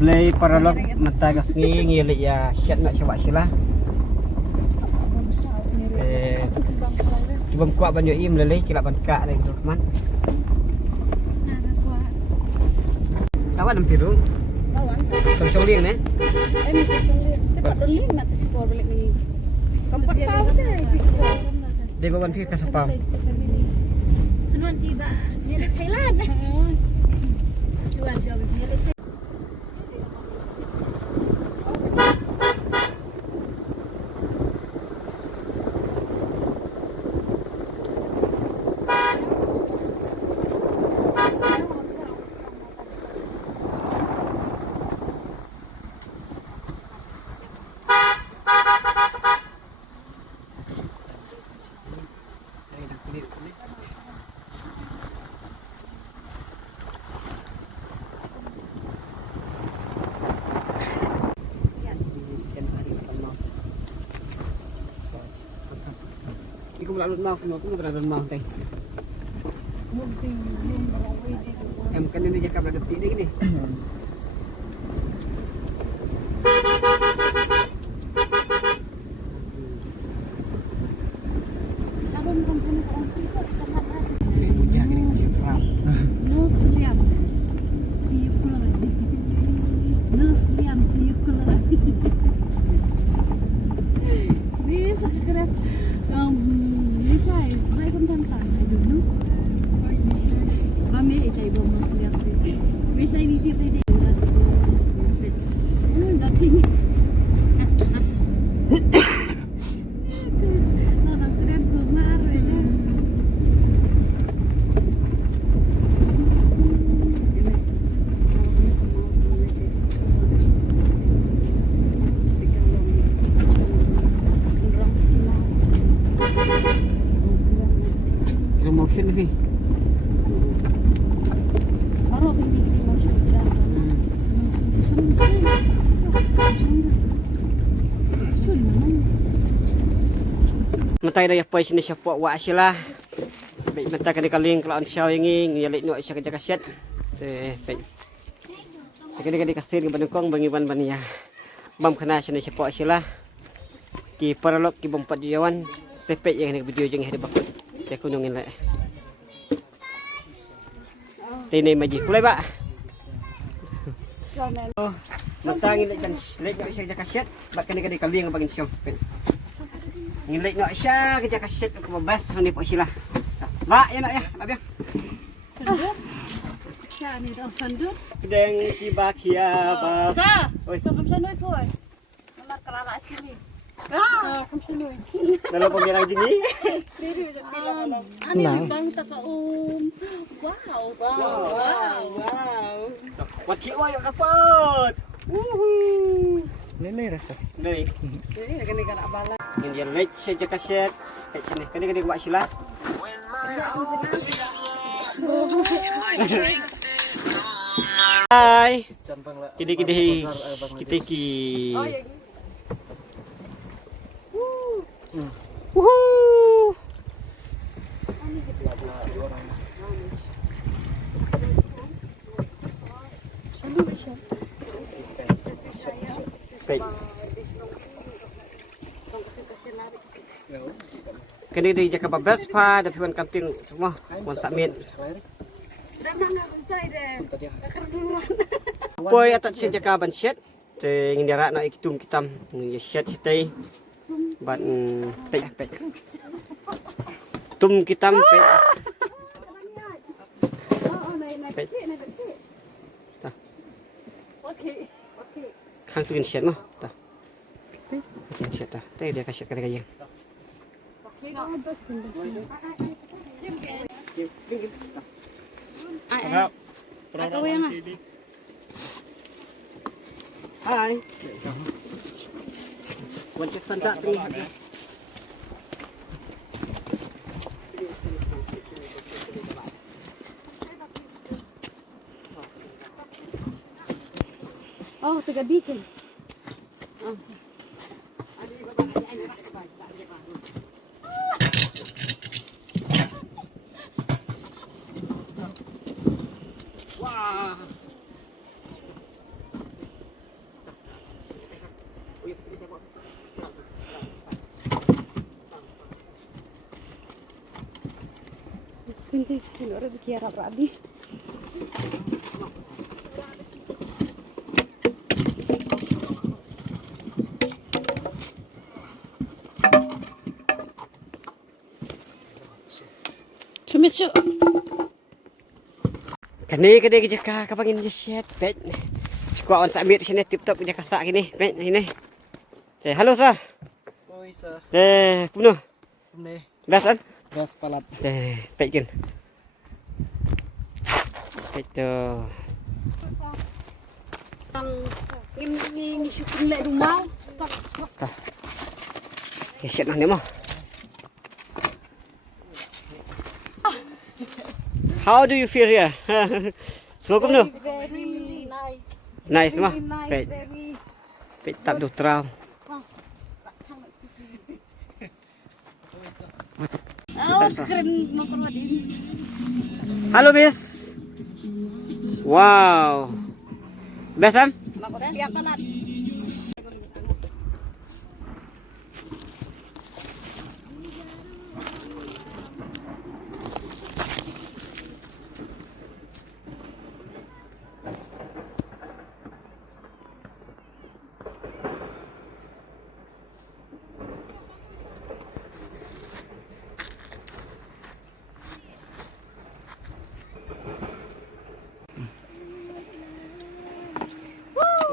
Blay paralog mata kasngi ngilik ya syat nak coba sila. Cuba kuat banyak im leleh kilap ban kak lagi teman. Kawan nampiru. Kawan. Konsol lien Ini konsol lien. Kita berlin nak keluar balik ni. Kampak tahu deh jika. Dia bawan pi kasapam. Senuan tiba ni Thailand. Jual ni. Iku lalu mau aku berada mau teh. Em kan ini jakap ada detik ni. Sabun kampung orang kita sangat ada. Hujan ni masih terang. Muslim. Siyukul. Muslim siyukul. Bisa kira Malaysia, mereka kan tantan, dulu. Kami ijai bom Muslim. Malaysia ini tiap hari. Dah tinggi. Orang keren kemarin. Promotion ni. Baru gini motion sudah. Matai dah apa sini siapa wa sila. Baik mata kali kaling kalau ansau ingi ngilik no isya kerja kasyat. Baik. Kali kasir ke bandungkong bangiban bania. Bam kena sini siapa sila. Ki paralog ki bompat jawan. Sepek yang ni video jeng hadi bakut. Cek kunungin lah. Tini maji kulai pak. Mata ngilik kan lek no isya kerja kasyat. Bak kali kaling bangin syong. Ngilik no isya kerja kasyat aku bebas hani pak sila. Mak ya nak ya, nak biar. Ya ni dah sandut. Kedeng tiba kia ba. Sa. Oi. So kamu sanoi koi. Nak kelala sini. Kamu sanoi. Dalam pengirang jini. Ani bang tak Wow. Wat ki oi kapot. Lele rasa. Lele. Kini kan abala. Yang dia lek saja kaset. Kini buat sila. Hai. Kidi kita ki. Wuhu. Baik. Kini di Jakarta Babas pa, tapi wan camping semua, wan submit. Poi atat si Jakarta ban syet, ingin diarak nak ikitum kitam, syet hitai, ban pek. Tum kitam pek. Pek. Tah. Okey. Khang tu syet mah, tah. Syet tah. Teh dia kasyat kali kaya. Aku yang Hai. Wancet tanda tengah. Oh, tiga bikin. binti kilo ora dikira rabi. Sumisu. Kani kede jeka kapangin set pet. Squad on submit sini tip top dia kasak gini pet ini. Halo sir. Oi sir. Kuno. Ini Dasan. gas palat. Pet kin. Itu. Ini syukur lek rumah. Ya set nah ni mah. How do you feel here? Suka no? Very nice. Nice mah. Very nice. Pet. Very. Pet tak du trau. Oh, keren motor wadin. Halo bis. Wow. Besam? Motor siapa nak?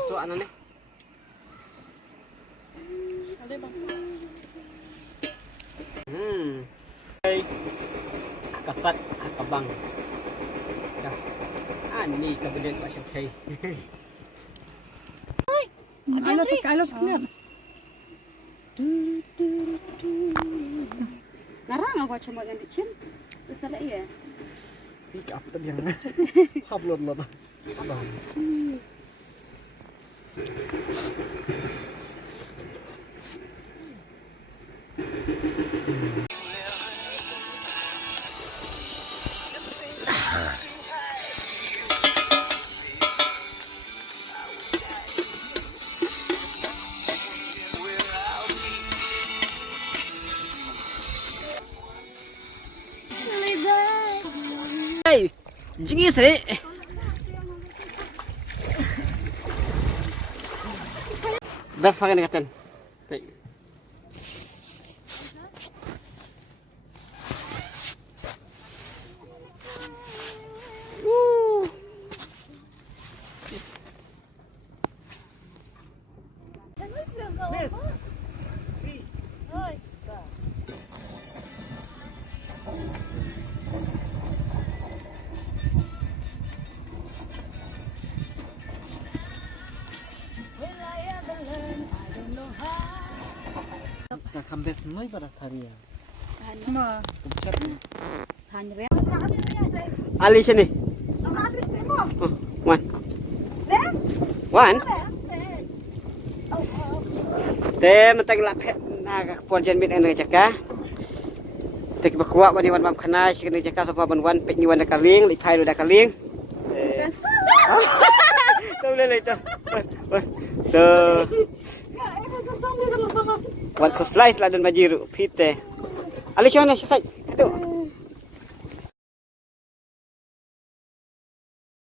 Usuk anak ni. Ada bang. Hey. Kasat akabang. Dah. Ani kabeden Pak Syekh. Alos clear. Ngarang aku cuma yang dicin. Terus ada iya. Pick up tadi yang upload lot. Abang. Hey. Jingi sih. Best pakai dengan ten. Baik. Kambes noi pada tarian. Ma, Kupcat. tanya Ali sini. Wan. Wan. Te mentang lapet naga puan jan mit ene jaka. Te bakwa wani wan mam khana sikene jaka sapa ban wan pet ni wan kaling li phai da kaling. Tuh le tu. Tuh. Wan ko slice la don bajiru pite. Ali shona sai. Aduh.